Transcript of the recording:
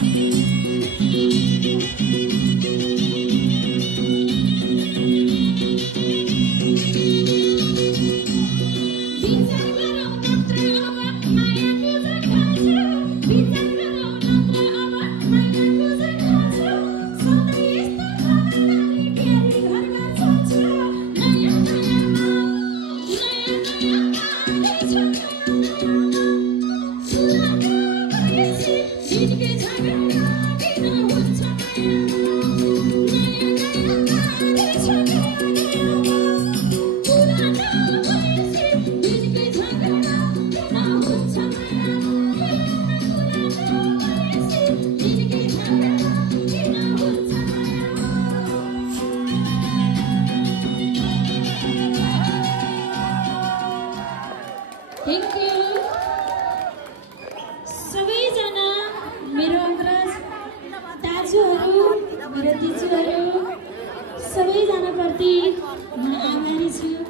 Thank you. सबैजना मेरो अग्रज दाजुहरू मेरो दिजुहरू सबैजना प्रति म आभारी छु।